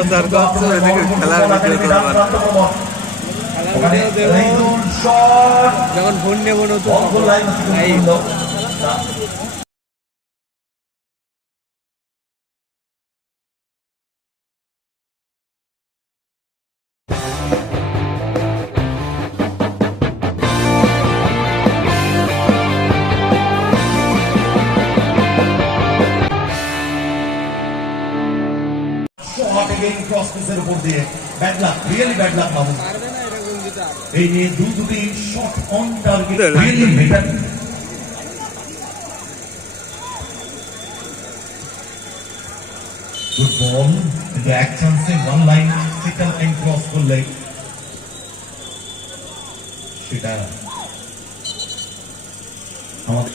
প্রচার করছ এদিকে খেলার ভিডিও ওখানে যখন ফোন নেব নতুন। পিসের উপর দিয়ে bad luck really bad luck বাবু। পারবে না এটা গোল দিতে আর এই নিয়ে দু দুটি shot on target really better Good ball into এক চান্সে one line second line cross করলে সেটা আমাদের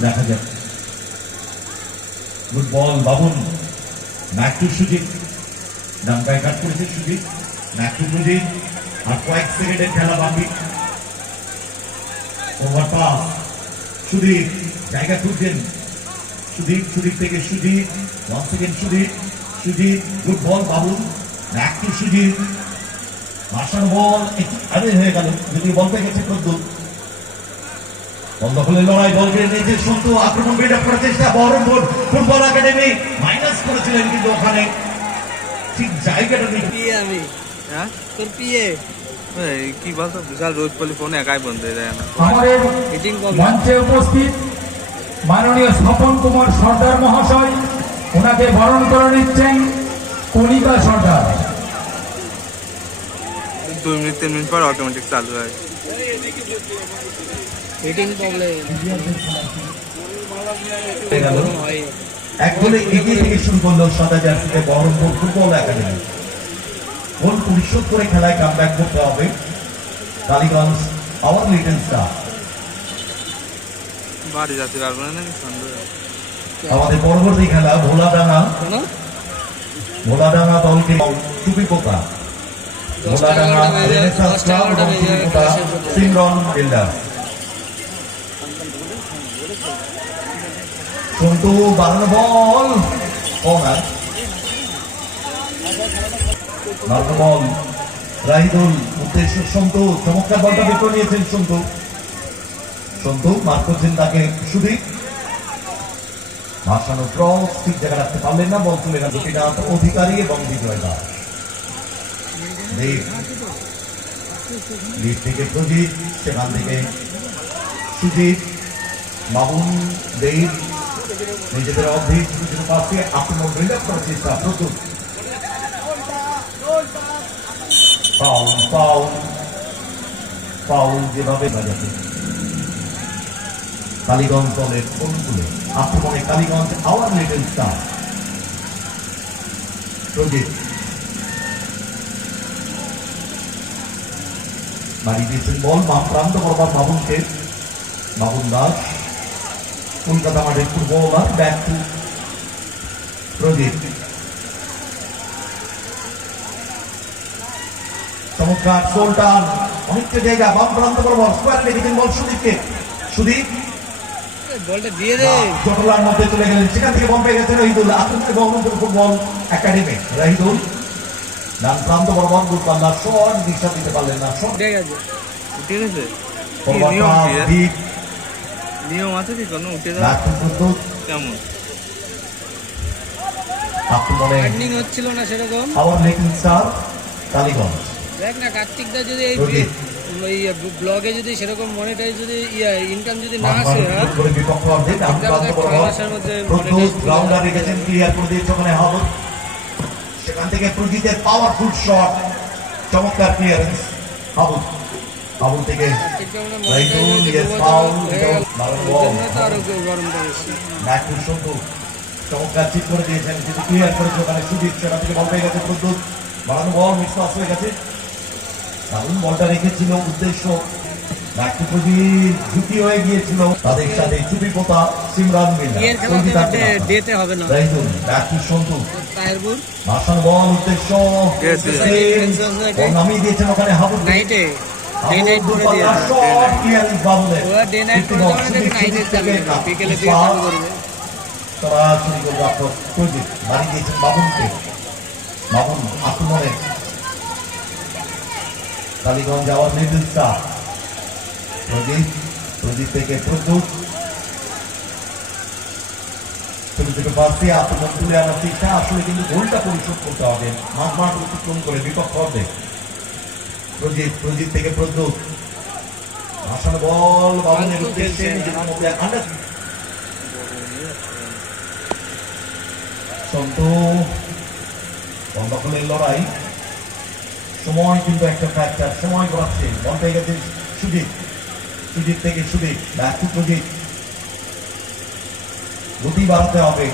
দেখা যাক। Good ball, Babun. Back to Sujit. ডাঙ্কায় cut করেছে সুজিত। Back to Sujit. আর কয়েক সেকেন্ডের খেলা বাকি। ওভার পাস সুদীপ জায়গা খুঁজছেন। সুদীপ সুদীপ থেকে Sujit. One second Sudip Sujit good ball Babun. Back Sujit. Masar ball. একটু আগে হয়ে গেল। যদি বল পেয়ে গেছে প্রদ্যুৎ বল লড়াই বল কেড়ে নিয়েছে সন্তু। আক্রমণ বিল্ড করার চেষ্টা বহরমপুর ফুটবল একাডেমি মাইনাস করেছিলেন কিন্তু ওখানে। ঠিক জায়গাটা নেই। পিয়ে আমি। হ্যাঁ? তোর পিয়ে। কি বলতো? বিশাল রোজ পলি ফোনে একাই বন্ধ হয়ে যায় না। আমাদের মঞ্চে উপস্থিত মাননীয় স্বপন কুমার সর্দার মহাশয়। ওনাকে বরণ করে নিচ্ছেন কণিকা সর্দার। দুই মিনিট তিন মিনিট পর অটোমেটিক চালু হয়। হিটিং প্রবলেম গেল। এক গোলে এগিয়ে থেকে শুরু করল সাদা জার্সিতে বহরমপুর ফুটবল একাডেমি। গোল পরিশোধ করে খেলায় কামব্যাক করতে হবে? কালীগঞ্জ আওয়ার লিটল স্টার বাড়ি যেতে পারব না আমাদের পরবর্তী খেলা ভোলাডাঙ্গা। ভোলাডাঙ্গা দলকে টুপি পোকা। ভোলাডাঙ্গা রেনেসান্স ক্লাব এবং টুপি পোকা সিমরন বিল্ডার। বাড়ানো বল বল রাহিদুল, উদ্দেশ্য সন্তু, চমৎকার বলটা বের নিয়েছেন সন্তু। সন্তু মার করছেন তাকে সুদীপ। ভাসানো ক্রস, ঠিক জায়গা রাখতে পারলেন না, বল তুলে না অধিকারী এবং বিজয় দেব থেকে প্রজিত সেখান থেকে সুজিত বাবুন, দেব। নিজেদের অর্ধেক সুযোগ পাশে বিল্ড করার চেষ্টা, প্রচুর। পাউল পাউল পাউল যেভাবে কালীগঞ্জ দলের আক্রমণে Kaliganj our little star. Prajit বাড়ি দিয়েছেন বল বাম প্রান্ত বরাবর বাবুনকে বাবুন দাস। কলকাতা মাঠের ফুটবলার ব্যাক টু প্রজিত চমৎকার সোলটান অনেকটা জায়গা বাম প্রান্ত বরাবর স্কোয়ার রেখেছেন বল সুদীপকে। সুদীপ। বলটা দিয়ে দে। চটলার মধ্যে চলে গেলেন। সেখান থেকে বল পেয়ে গেছে রহিদুল। আতঙ্ক ফুটবল একাডেমি রহিদুল। ডান প্রান্ত বরাবর শট দিশা দিতে পারলেন না শট উঠে গেছে উঠে গেছে কি ফরওয়ার্ড নিয়ম আছে কি কোনো? উঠে যাওয়া কেমন? আক্রমণে হচ্ছিল না সেরকম? Our little star Kaliganj. দেখ না কার্তিক দা যদি এই রোহিত। ব্লগে যদি সেরকম মনিটাইজ যদি ইনকাম যদি না আসে হ্যাঁ? গ্রাউন্ডার রেখেছেন ক্লিয়ার করে দিয়েছে ওখানে সেখান থেকে প্রজিতের পাওয়ারফুল শট চমৎকার ক্লিয়ারেন্স হাবুল হাবুল থেকে আরও গরমটা বেশি ব্যাকুল সন্তু চমৎকার চিট করে দিয়েছেন কিন্তু ক্লিয়ার করেছে ওখানে সুজিত সেখান থেকে বল পেয়ে গেছে প্রদ্যুৎ। বাড়ানো বল মিস পাস হয়ে গেছে। দারুণ বলটা রেখেছিল উদ্দেশ্য। ঝুঁকি হয়ে গিয়েছিল। তাদের সাথে চুপি পোতা সিমরান মিল্লা ইয়ের খেলা ডেতে হবে না। রাইজুল ব্যাকটু সন্তু তাহেরপুর ভাষণ বল উদ্দেশ্য। Yes, yes. বল নামিয়ে দিয়েছেন ওখানে হাবুল নাইটে। ডে নাইট করে দিয়েছে ওরা ডে নাইট করে দেওয়া নাইটে চালু বিকেলে দিয়ে চালু করবে সরাসরি করে আপনার প্রজিত বাড়ি দিয়েছেন বাবুনকে বাবুন আক্রমণে। কালীগঞ্জ যাওয়ার মিডল স্টার প্রদীপ প্রদীপ থেকে প্রদ্যুৎ ছোট ছোট পাশে আক্রমণ তুলে আনার চেষ্টা। আসলে কিন্তু গোলটা পরিশোধ করতে হবে। মাঠ মাঠ অতিক্রম করে বিপক্ষ হবে প্রদীপ প্রদীপ থেকে প্রদ্যুৎ। ভাসানো বল বাবুনের উদ্দেশ্যে নিজেদের মধ্যে আন্ডার সন্ত লড়াই। সময় কিন্তু একটা ফ্যাক্টর সময় গড়াচ্ছে। বল পেয়ে গেছে সুজিত সুজিত থেকে সুজিত ব্যাক টু গতি বাড়াতে হবে।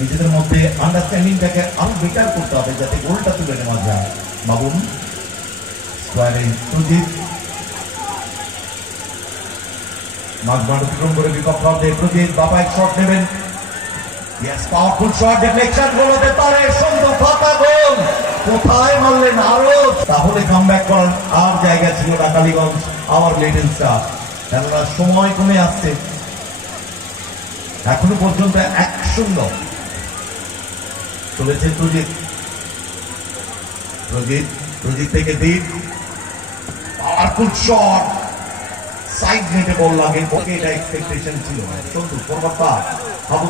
নিজেদের মধ্যে আন্ডারস্ট্যান্ডিংটাকে আরও বেটার করতে হবে যাতে গোলটা তুলে নেওয়া যায়। বাবুন স্কোয়ারে সুজিত। মাঝ অতিক্রম করে বিপক্ষ অর্ধে প্রজিত বাবা এক শট নেবেন। Yes, powerful shot deflection গোল হতে পারে সুন্দর ফাঁকা গোল। কোথায় মারলেন আরও তাহলে কামব্যাক করার আর জায়গা ছিল না কালীগঞ্জ আমার লিটল স্টার কেননা সময় কমে আসছে। এখনও পর্যন্ত এক শূন্য। চলেছে প্রজিত প্রজিত প্রজিত থেকে দ্বীপ পাওয়ারফুল শট। সাইড নেটে বল লাগে ওকে এটা এক্সপেকটেশন ছিল। সন্তু পাস হাবু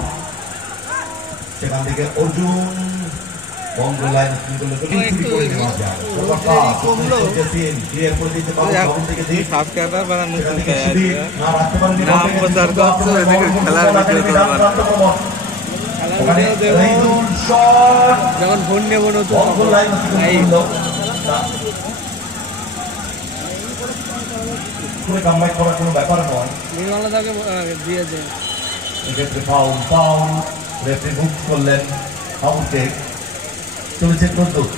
সেখান থেকে অর্জুন বঙ্গ লাইন কিন্তু চুরি করে নেওয়া যায়। ফরওয়ার্ড পাস কমলো। করে দিতে পারব বাবুল থেকে দ্বীপ সাবস্ক্রাইবার বাড়ানো সেখান থেকে চিন্তায় সুদীপ আছে না রাখতে পারেনি নাম প্রচার করছে, এদিকে খেলার ভিডিও তোলা খেলার ওখানে ভিডিও দেবো। রাইদুল শট। যখন ফোন নেব নতুন বঙ্গ লাইন এই করে কামব্যাক করার কোনো ব্যাপার নয়। নির্মলা দাকে দিয়ে দেন। এক্ষেত্রে ফাউল ফাউল রেফারি মুভ করলেন ফাউলকে চলেছে প্রদ্যুৎ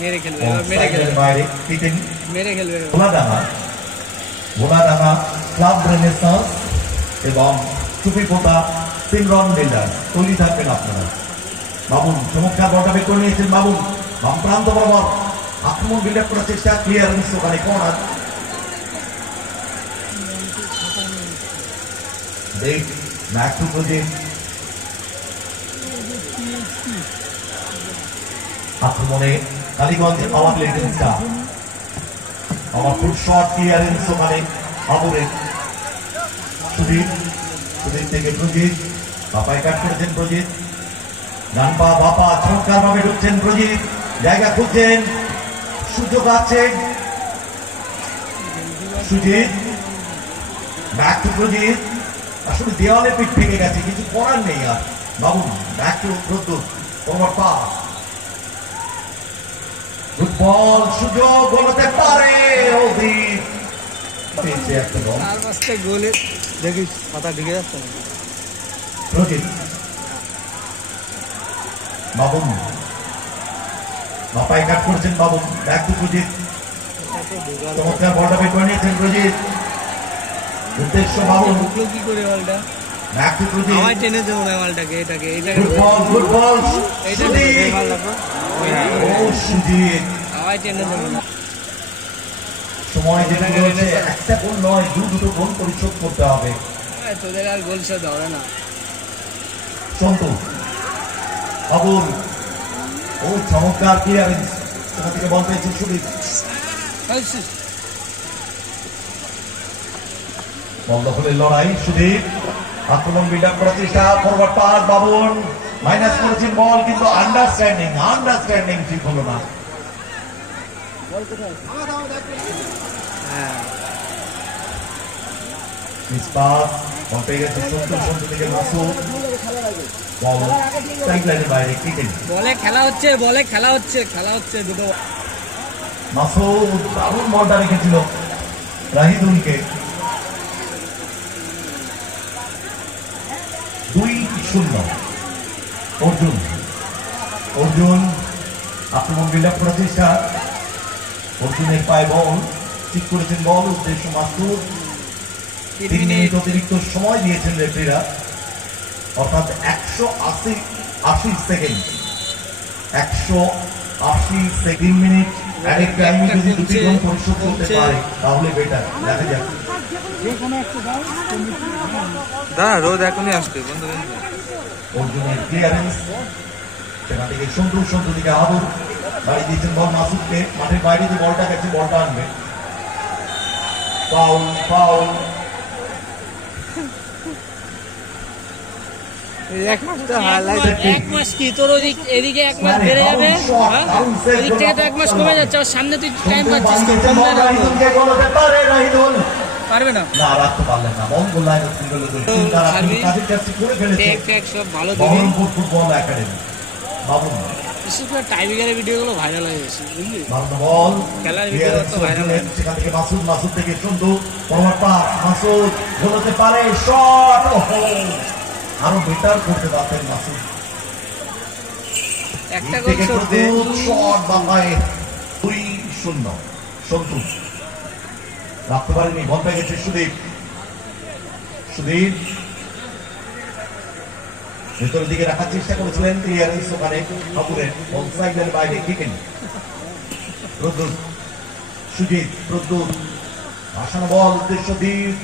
মেরে খেলবে মেরে খেলবে। বাইরে কিটিং মেরে খেলবে ভোলাডাঙ্গা। ভোলাডাঙ্গা ক্লাব রেনেসান্স এবং সিমরন তৈরি থাকবেন আপনারা। বাবুন চমৎকার বলটা বের করে নিয়েছেন বাবুন। বাম প্রান্ত বরাবর। চেষ্টা ক্লিয়ারেন্স ওখানে কর্নার দেখ ব্যাক টু প্রদীপ আক্রমণে কালীগঞ্জ পাওয়ার লেটেন্সটা আমার ফুড শট ক্লিয়ারেন্স ওখানে আবুরে সুদীপ সুদীপ থেকে প্রজিৎ বাপায় কাট করেছেন প্রজিৎ গানপা বাপা চমৎকার ভাবে ঢুকছেন প্রজিৎ জায়গা খুঁজছেন সুযোগ আছে। সুজিত ব্যাক টু প্রজিৎ আসলে দেওয়ালে পিঠ ভেঙে গেছে কিছু করার নেই আর। Babu back to Pradyut forward pass good সুযোগ বলতে পারে পেয়েছে একটা বল। চার পাঁচটা গোলে দেখিস মাথা ঢুকে যাচ্ছে। বাপাই কাট করছেন বাবু ব্যাক টু প্রজিত চমৎকার বলটা বের করে নিয়েছেন প্রজিত উদ্দেশ্য ঢুকলো কি করে বলটা? টেনে দেবো না মালটাকে এটাকে ও টেনে দেবো না। সময় যেটা রয়েছে একটা গোল নয় দু দুটো গোল পরিশোধ করতে হবে। তোদের আর গোল না। সন্তু ও চমৎকার ক্লিয়ারেন্স সেখান থেকে বল পেয়েছে সুদীপ। বল দখলের লড়াই সুদীপ। আক্রমণ বিল্ড করার চেষ্টা ফরওয়ার্ড পাস বাবন। মাইনাস করেছেন বল কিন্তু আন্ডারস্ট্যান্ডিং আন্ডারস্ট্যান্ডিং ঠিক হলো না। বল পেয়ে গেছে সত্তর সত্তর থেকে মাসুদ বল। সাইড লাইনের বাইরে ক্রিকেট বলে খেলা হচ্ছে বলে খেলা হচ্ছে খেলা হচ্ছে দুটো। মাসুদ দারুণ বলটা রেখেছিল রাহিদুলকে। দুই শূন্য। অর্জুন। অর্জুন আক্রমণ বিল্ড আপ করার চেষ্টা অর্জুনের পায়ে বল ঠিক করেছেন বল উদ্দেশ্য মাসুদ। তিন মিনিট অতিরিক্ত সময় দিয়েছেন রেফারিরা অর্থাৎ একশো আশি আশি সেকেন্ড একশো আশি সেকেন্ড মিনিট অ্যাডিক টাইমে যদি দুটি গোল পরিশোধ করতে পারে তাহলে বেটার দেখা যাক। দাঁড়া রোদ এখনই আসবে বন্ধ। করে অর্জুনের ক্লিয়ারেন্স সেখান থেকে সন্তুর সন্তুর দিকে আদর। বাড়ি দিয়েছেন বল মাসুদকে। মাঠের বাইরে যে বলটা গেছে বলটা আনবে। ফাউল ফাউল এক মাস কি? তোর ওদিক এদিকে এক মাস বেড়ে যাবে? হ্যাঁ? ওদিক থেকে তো এক মাস কমে যাচ্ছে আর সামনে তুই টাইম পাচ্ছিস পারবে না? সব ভালো বিশেষ করে ভিডিওগুলো ভাইরাল হয়ে গেছে বুঝলি? খেলার ভিডিও তো ভাইরাল হয় সেখান থেকে মাসুদ মাসুদ থেকে Sandhu forward pass Masud goal পারে শট আরও বেটার করতে পারতেন মাসুদ একটা গোল শট বাপায় দুই শূন্য। সন্তু রাখতে পারেনি বল পেয়ে গেছে সুদীপ। সুদীপ। ভেতরের দিকে রাখার চেষ্টা করেছিলেন ক্লিয়ারেন্স ওখানে ঠাকুরের। বল বাইরে কিকেন। প্রদ্যুৎ। সুজিত প্রদ্যুৎ। আসানো বল উদ্দেশ্য দ্বীপ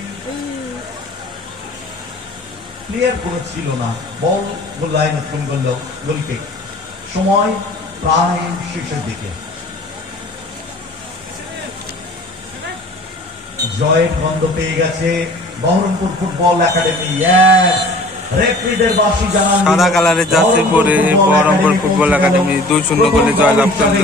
ক্লিয়ার কোনো ছিল না। বল গোল লাইন অতিক্রম করল গোল কিক সময় প্রায় শেষের দিকে। জয়ের গন্ধ পেয়ে গেছে বহরমপুর ফুটবল একাডেমি। সাদা কালারের জার্সি পরে বহরমপুর ফুটবল একাডেমি দুই শূন্য গোলে জয়লাভ করল।